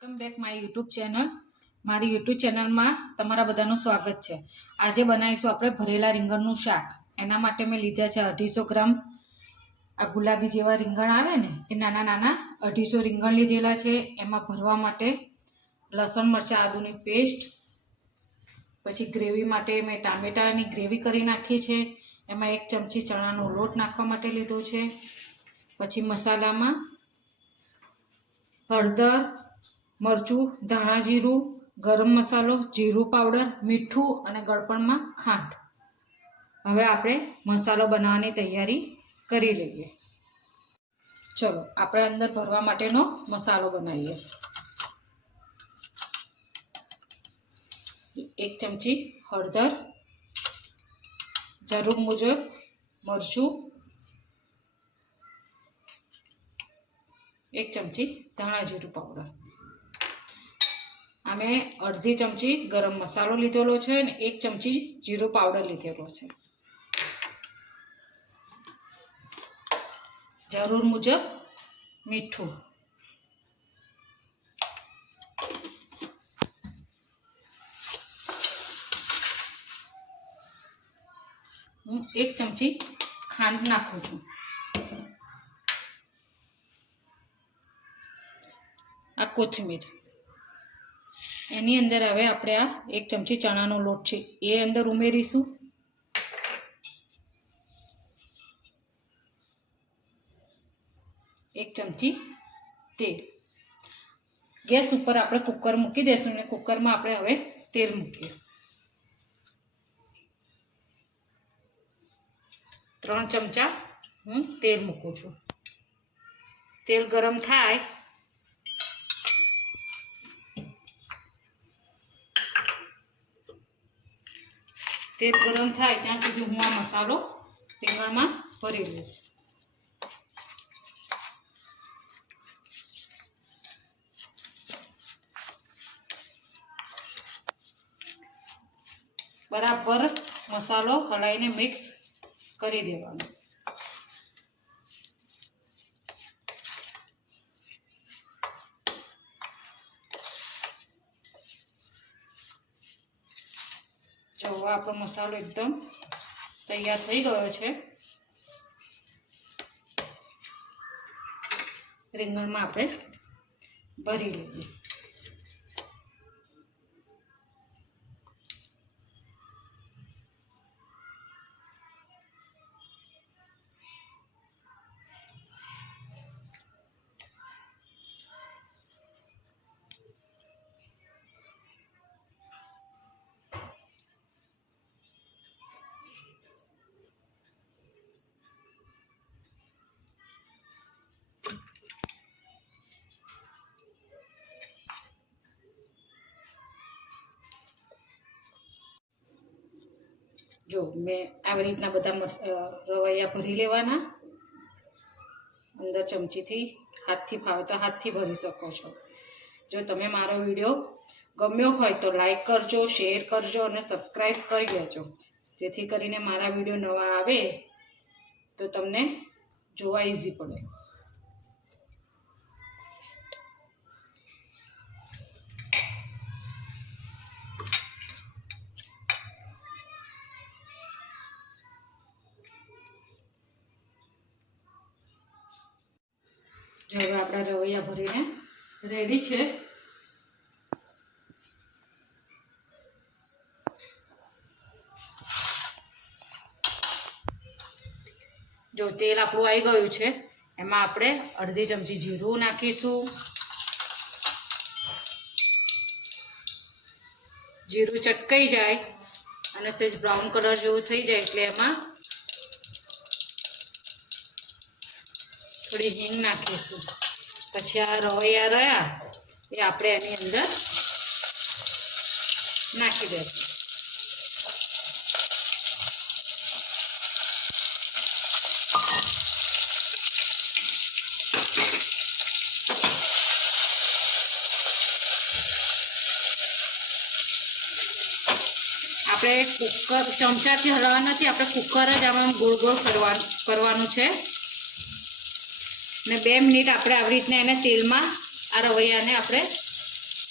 Welcome back my YouTube channel. મારી YouTube ચેનલમાં તમારા બધાનું સ્વાગત છે. આજે બનાવીશું આપણે ભરેલા રીંગણનું શાક. એના માટે મેં લીધા છે 250 ગ્રામ આ ગુલાબી જેવા રીંગણ આવે ને એ નાના નાના 250 રીંગણ લીધેલા છે. એમાં ભરવા માટે લસણ મરચાં આદુની પેસ્ટ, પછી ગ્રેવી માટે મેં ટામેટાની ગ્રેવી કરી નાખી છે. એમાં 1 ચમચી ચણાનો લોટ નાખવા માટે લીધો છે. પછી મસાલામાં હળદર, મરચું, ધાણા જીરું, ગરમ મસાલો, જીરું પાવડર, મીઠું અને ગળપણમાં ખાંડ. હવે આપણે મસાલો બનાવવાની તૈયારી કરી લઈએ. ચલો આપણે અંદર ભરવા માટેનો મસાલો બનાવીએ. 1 ચમચી હળદર, જરૂર મુજબ મરચું, 1 ચમચી ધાણા જીરું પાવડર. અમે અડધી ચમચી ગરમ મસાલો લીધેલો છે અને 1 ચમચી જીરું પાવડર લીધેલો છે. જરૂર મુજબ મીઠું. હું 1 ચમચી ખાંડ નાખું છું. આ કોથમીર. એની અંદર હવે આપણે આ 1 ચમચી ચણાનો લોટ છે એ અંદર ઉમેરીશું. એક ચમચી તેલ. ગેસ ઉપર આપણે કુકર મૂકી દઈશું અને કુકરમાં આપણે હવે તેલ મૂકીએ. 3 ચમચા હું તેલ મૂકું છું. તેલ ગરમ થાય ત્યાં સુધી હું આ મસાલો રીંગણમાં ભરી લઈશ. બરાબર મસાલો હલાવીને મિક્સ કરી દેવાનો. જો આપણો મસાલો એકદમ તૈયાર થઈ ગયો છે. રીંગણમાં આપણે ભરી લઈએ. જો મેં આવી રીતના બધા રવૈયા ભરી લેવાના. અંદર ચમચીથી હાથથી ફાવતા હાથથી ભરી શકો છો. જો તમે મારો વિડીયો ગમ્યો હોય તો લાઈક કરજો, શેર કરજો અને સબસ્ક્રાઈબ કરી લેજો, જેથી કરીને મારા વિડીયો નવા આવે તો તમને જોવા ઇઝી પડે. જો હવે આપણા રવૈયા ભરીને રેડી છે. જો તેલ આપણું આવી ગયું છે. એમાં આપણે અડધી ચમચી જીરું નાખીશું. જીરું ચટકાઈ જાય અને સહેજ બ્રાઉન કલર જેવું થઈ જાય એટલે એમાં થોડી હિંગ નાખીશું. પછી આ રવૈયા રહ્યા એ આપણે એની અંદર નાખી દઈશું. આપણે કુકર ચમચાથી હલાવવા નથી, આપણે કુકર જ આમાં ગોળ ગોળ કરવાનું છે. ને 2 મિનિટ આપણે આવી રીતના એને તેલમાં આ રવૈયાને આપણે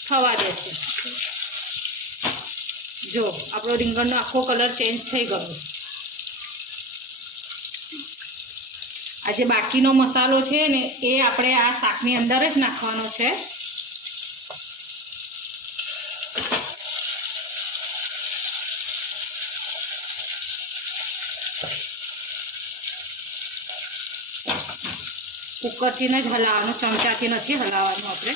થવા દેશે. જો આપણો રીંગણનો આખો કલર ચેન્જ થઈ ગયો. આ જે બાકીનો મસાલો છે ને એ આપણે આ શાકની અંદર જ નાખવાનો છે. કુકરથી જ હલાવવાનું, ચમચાથી નથી હલાવવાનું આપણે.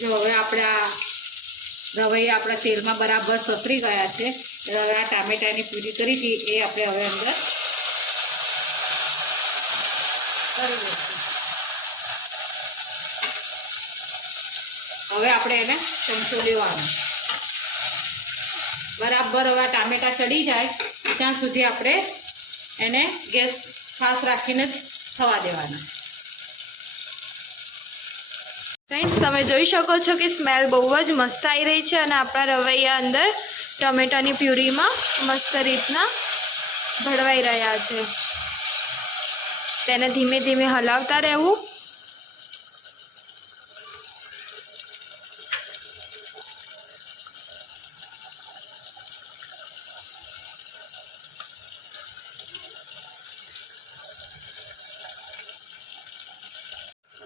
જો હવે આપણા રવૈયા આપણા તેલમાં બરાબર સસરી ગયા છે. હવે આ ટામેટાની પ્યુરી કરી હતી એ આપણે હવે અંદર કરી દઈશું. હવે આપણે એને ચમચો લેવાનો. બરાબર હવે ટામેટા ચડી જાય ત્યાં સુધી આપણે એને ગેસ ફાસ્ટ રાખીને જ થવા દેવાના. ફ્રેન્ડ્સ, તમે જોઈ શકો છો કે સ્મેલ બહુ જ મસ્ત આવી રહી છે અને આપણા રવૈયા અંદર ટમેટાની પ્યુરીમાં મસ્ત રીતના ભળવાઈ રહ્યા છે. તેને ધીમે ધીમે હલાવતા રહેવું.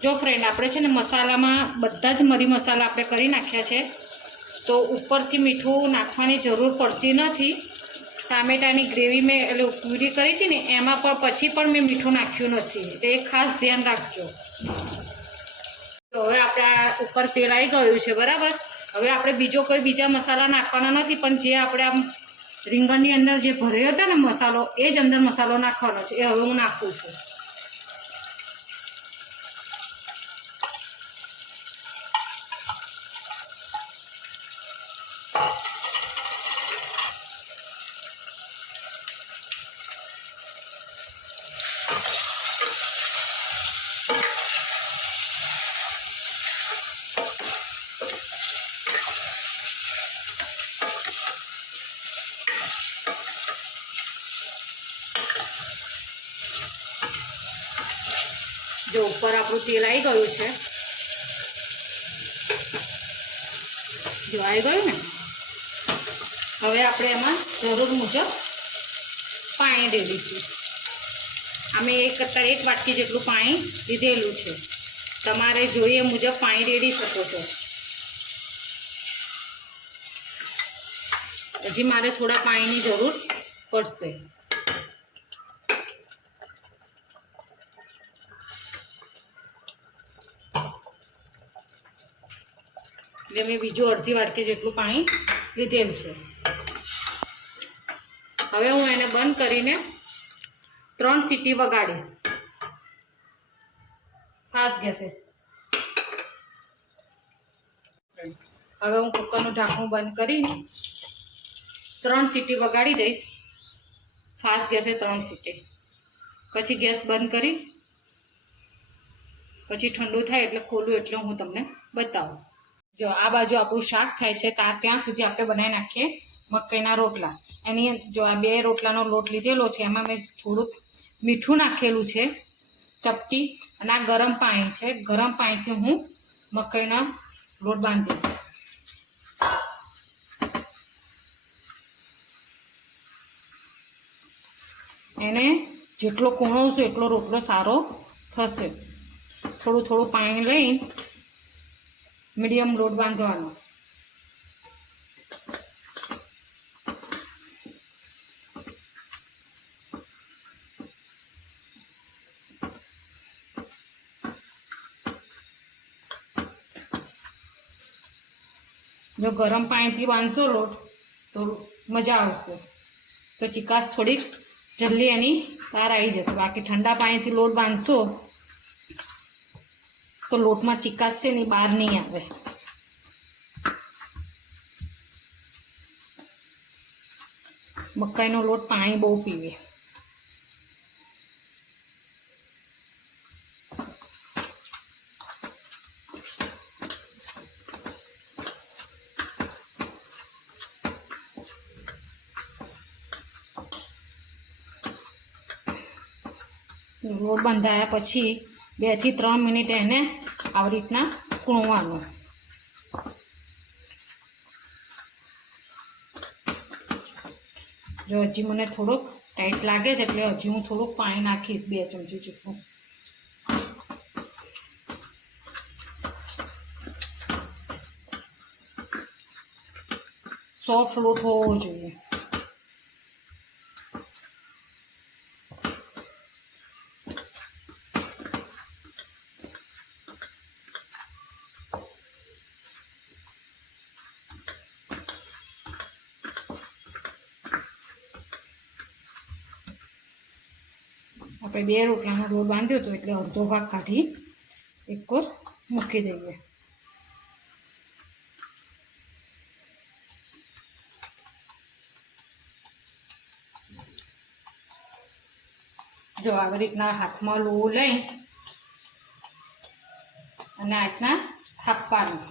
જો ફ્રેન્ડ, આપણે છે ને મસાલામાં બધા જ મરી મસાલા આપણે કરી નાખ્યા છે, તો ઉપરથી મીઠું નાખવાની જરૂર પડતી નથી. ટામેટાની ગ્રેવી મેં એટલે પ્યુરી કરી હતી ને એમાં પણ પછી પણ મેં મીઠું નાખ્યું નથી, એટલે એ ખાસ ધ્યાન રાખજો. તો હવે આપણે આ ઉપર તેલ આવી ગયું છે બરાબર. હવે આપણે બીજા મસાલા નાખવાના નથી, પણ જે આપણે આમ રીંગણની અંદર જે ભર્યો હતો ને મસાલો, એ જ અંદર મસાલો નાખવાનો છે. એ હવે હું નાખું છું. જો ઉપર આપણું તેલ આવી ગયું છે, જો આવી ગયું ને. હવે આપણે એમાં જરૂર મુજબ પાણી રેડીશું. અમે એક વાટકી જેટલું પાણી લીધેલું છે. તમારે જોઈએ મુજબ પાણી રેડી શકો છો. હજી મારે થોડા પાણીની જરૂર પડશે. એટલે મેં બીજું અડધી વાટકી જેટલું પાણી લીધેલ છે. હવે હું એને બંધ કરીને 3 સીટી વગાડીશ ફાસ્ટ ગેસે. હવે હું કુકરનું ઢાંકણું બંધ કરીને 3 સીટી વગાડી દઈશ ફાસ્ટ ગેસે. 3 સીટી પછી ગેસ બંધ કરી પછી ઠંડુ થાય એટલે ખોલું, એટલે હું તમને બતાવું. જો આ બાજુ આપણું શાક થાય છે ત્યાં સુધી આપણે બનાવી નાખીએ મકાઈના રોટલા. એની જો આ 2 રોટલાનો લોટ લીધેલો છે, એમાં મેં થોડુંક મીઠું નાખેલું છે, ચપટી. અને આ ગરમ પાણી છે. ગરમ પાણીથી હું મકાઈનો લોટ બાંધીશ. એને જેટલો કોણવશું એટલો રોટલો સારો થશે. થોડું થોડું પાણી લઈ મીડિયમ લોટ બાંધવાનો. જો ગરમ પાણીથી બાંધશો લોટ તો મજા આવશે, તો ચિકાસ થોડીક જલ્દી એની બહાર આવી જશે. બાકી ઠંડા પાણીથી લોટ બાંધશો તો લોટમાં ચિકાસ છે ને બહાર નહીં આવે. મકાઈનો લોટ પાણી બહુ પીવે. લોટ બંધાયા પછી 2 થી 3 મિનિટ એને આવી રીતના કૂણવાનો. જો હજી મને થોડોક ટાઈટ લાગે છે એટલે હજી હું થોડુંક પાણી નાખીશ, 2 ચમચી જેટલું. સોફ્ટ લોટ હોવો જોઈએ. આપણે 2 રોટલાનો લોટ બાંધ્યો હતો એટલે અડધો ભાગ કાઢી એક કોર મૂકી દઈએ. જો આવી રીતના હાથમાં લોહું લઈ અને આ રીતના થાપવાનું.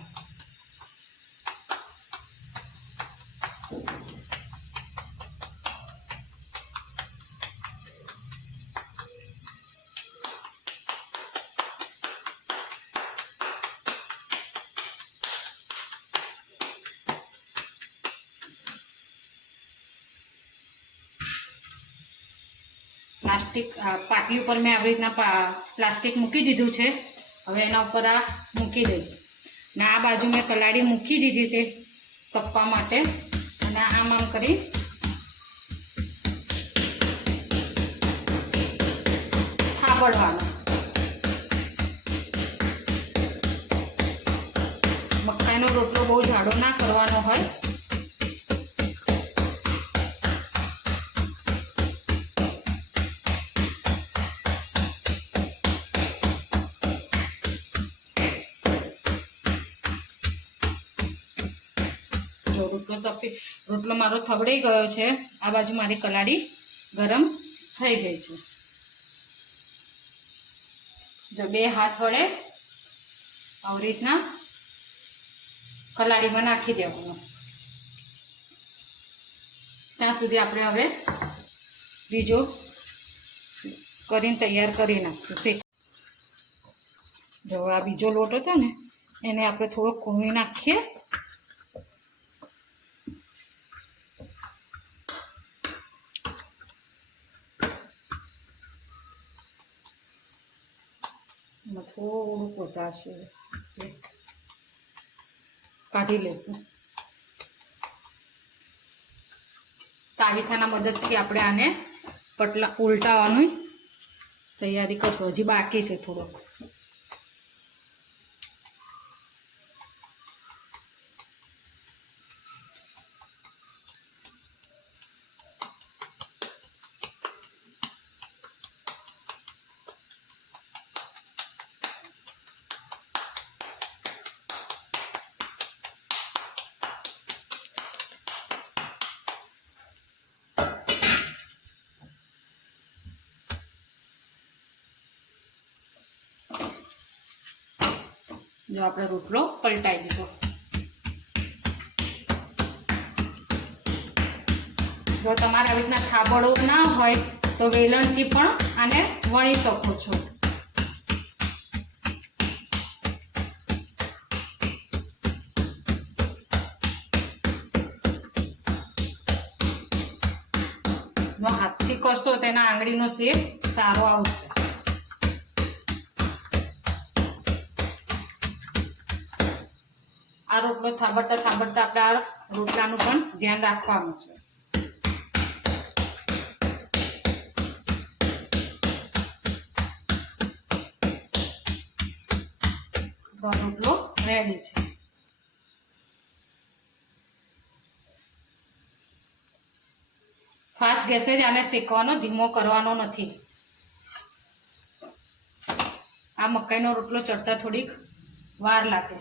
પાટલી ઉપર મેં આવી રીતના પ્લાસ્ટિક મૂકી દીધું છે. હવે એના ઉપર આ મૂકી દઈશ ને આ બાજુ મેં કલાડી મૂકી દીધી છે તપવા માટે અને આમ કરી થાબડવાનું. મકાઈનો રોટલો બહુ જાડો ના કરવાનો હોય. રોટલો મારો થબડાઈ ગયો છે. આ બાજુ મારી કલાડી ગરમ થઈ ગઈ છે. જો 2 હાથ વડે આવી રીતના કલાડીમાં નાખી દેવાનું. ત્યાં સુધી આપણે હવે બીજો કરીને તૈયાર કરી નાખશું. જો આ બીજો લોટ હતો ને એને આપણે થોડોક કૂણી નાખીએ. થોડું પોતાશે કાઢી લેશું. તાવીથાના મદદથી આપણે આને ઉલટાવવાની તૈયારી કરશું. હજી બાકી છે થોડોક. જો આપણે રોટલો પલટાઈ દીધો. જો તમારે આવી રીતના થાબડો ના હોય તો વેલણથી પણ આને વણી શકો છો. જો હાથથી કરશો તો એના આંગળીનો શેપ સારો આવશે. આ રોટલો થાબડતા થાબડતા આપણે આ રોટલાનું પણ ધ્યાન રાખવાનું છે. રોટલો રેડી છે. ફાસ્ટ ગેસે જ આને શેકવાનો, ધીમો કરવાનો નથી. આ મકાઈનો રોટલો ચડતા થોડીક વાર લાગે.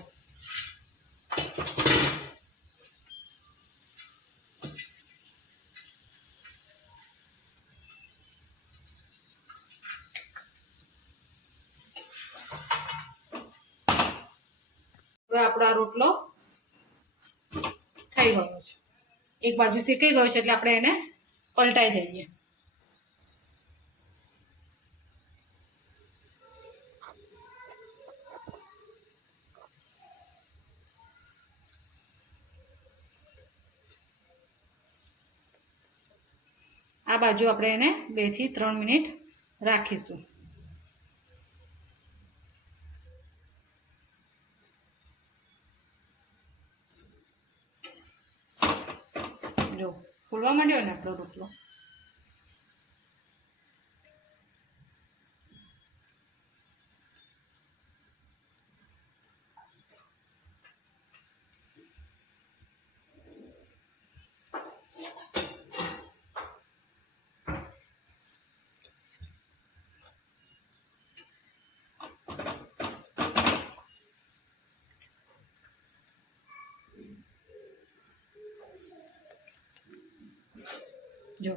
હવે આપણો આ રોટલો થઈ ગયો છે. એક બાજુ શેકાઈ ગયો છે એટલે આપણે એને પલટાઈ દઈએ. બાજુ આપણે એને 2 થી 3 મિનિટ રાખીશું. જો ફૂલવા માંડ્યો ને આપણો રોટલો. જો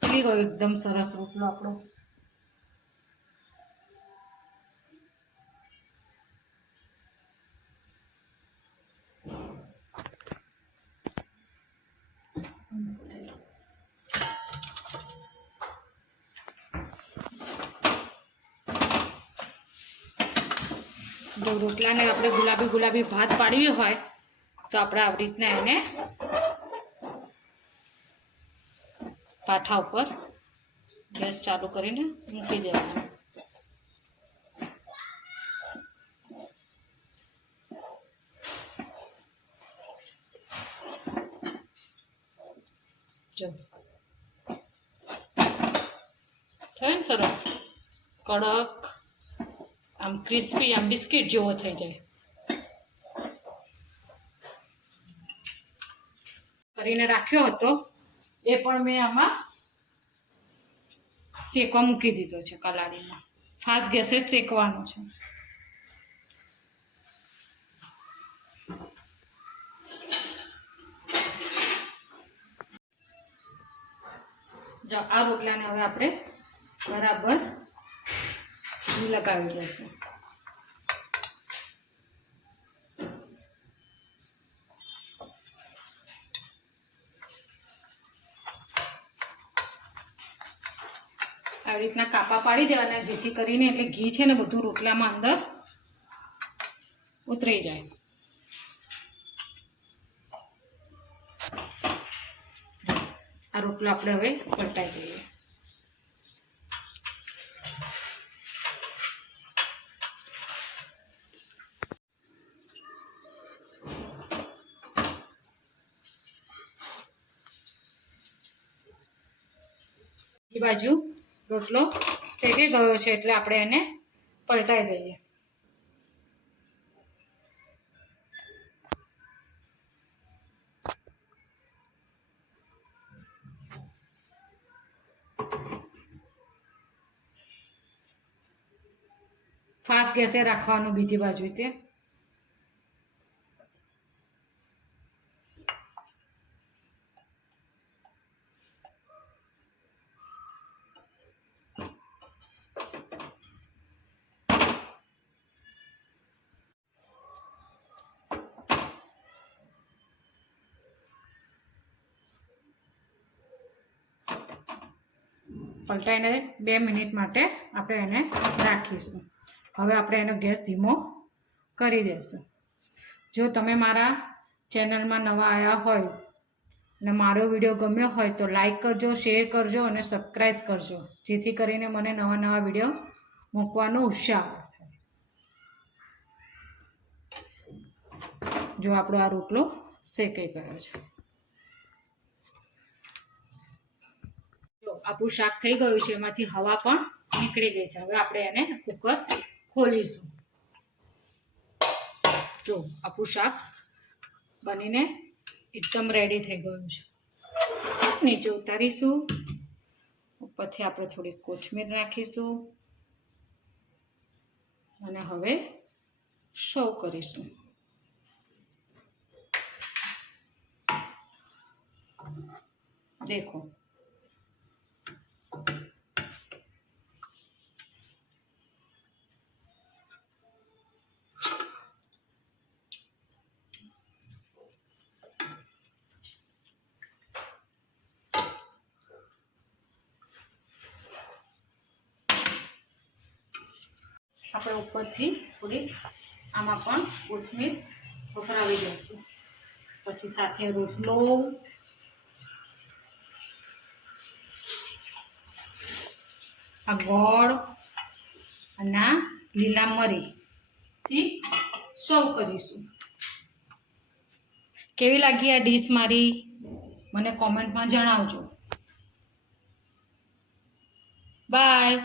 ફૂલી ગયો એકદમ સરસ રોટલો આપણો. જો રોટલાને આપણે ગુલાબી ભાત પાડવી હોય તો આપણે આવી રીતના એને પાઠા ઉપર ગેસ ચાલુ કરીને મૂકી દેવાનું. જો થાય ને સરસ કડક, આમ ક્રિસ્પી, આમ બિસ્કિટ જેવો થઈ જાય. કરીને રાખ્યો હતો એ પણ મેં આમાં શેકવા મૂકી દીધો છે કલાડીમાં. ફાસ્ટ ગેસે જ શેકવાનો છે. જો આ રોટલાને હવે આપણે બરાબર ઘી લગાવી દઈશું. આવી રીતના કાપા પાડી દેવાના જેથી કરીને એટલે ઘી છે ને બધું રોટલામાં અંદર ઉતરી જાય. આ રોટલો આપણે હવે પલટાઈ દઈએ. એ બાજુ રોટલો શેકી ગયો છે એટલે આપણે એને પલટાઈ દઈએ. ફાસ્ટ ગેસે રાખવાનું બીજી બાજુ તે. પલટાઈને 2 મિનિટ માટે આપણે એને રાખીશું. હવે આપણે એનો ગેસ ધીમો કરી દઈશું. જો તમે મારા ચેનલમાં નવા આવ્યા હોય અને મારો વિડીયો ગમ્યો હોય તો લાઈક કરજો, શેર કરજો અને સબસ્ક્રાઈબ કરજો, જેથી કરીને મને નવા વિડીયો મૂકવાનો ઉત્સાહ આવે. જો આપણો આ રોટલો શેકાઈ ગયો છે. જો આપણું શાક થઈ ગયું છે, એમાંથી હવા પણ નીકળી ગઈ છે. હવે આપણે એને કુકર ખોલીશું. જો આપણું શાક બનીને એકદમ રેડી થઈ ગયું છે. નીચે ઉતારીશું. ઉપરથી આપણે થોડી કોથમીર નાખીશું અને હવે સર્વ કરીશું. દેખો આપણે ઉપરથી થોડી આમાં પણ કોથમીર વપરાવી દઈશું. પછી સાથે રોટલો આ ગોળ અને આ લીલા મરીથી સર્વ કરીશું. કેવી લાગી આ ડીશ મારી મને કોમેન્ટમાં જણાવજો. બાય.